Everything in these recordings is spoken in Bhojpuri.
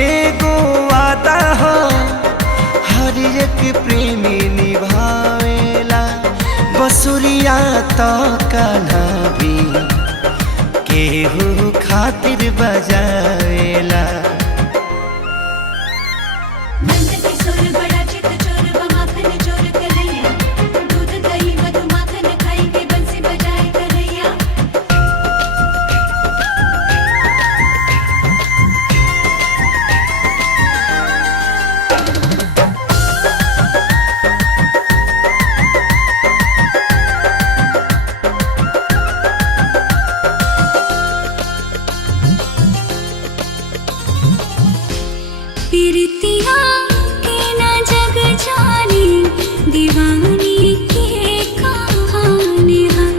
एगो वादा हो हर एक प्रेमी निभावेला। बसुरिया तो कान्हा भी केहू खातिर बजावेला। पीरतिया के न जग जानी दीवानी के कहानी हम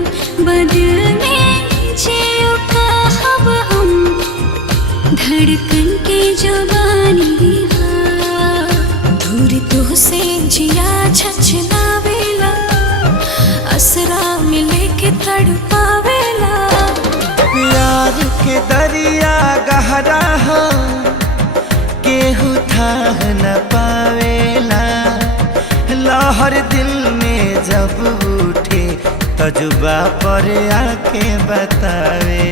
बदल में जियो कहब हम धड़कन के जुबानी दूर तो से जिया छछलावेला असरा मिले के तड़पावेला। प्यार के दरिया गहरा हो केहू थाह न पावेला। लहर दिल में जब उठे तजुबा पर आके बतावे।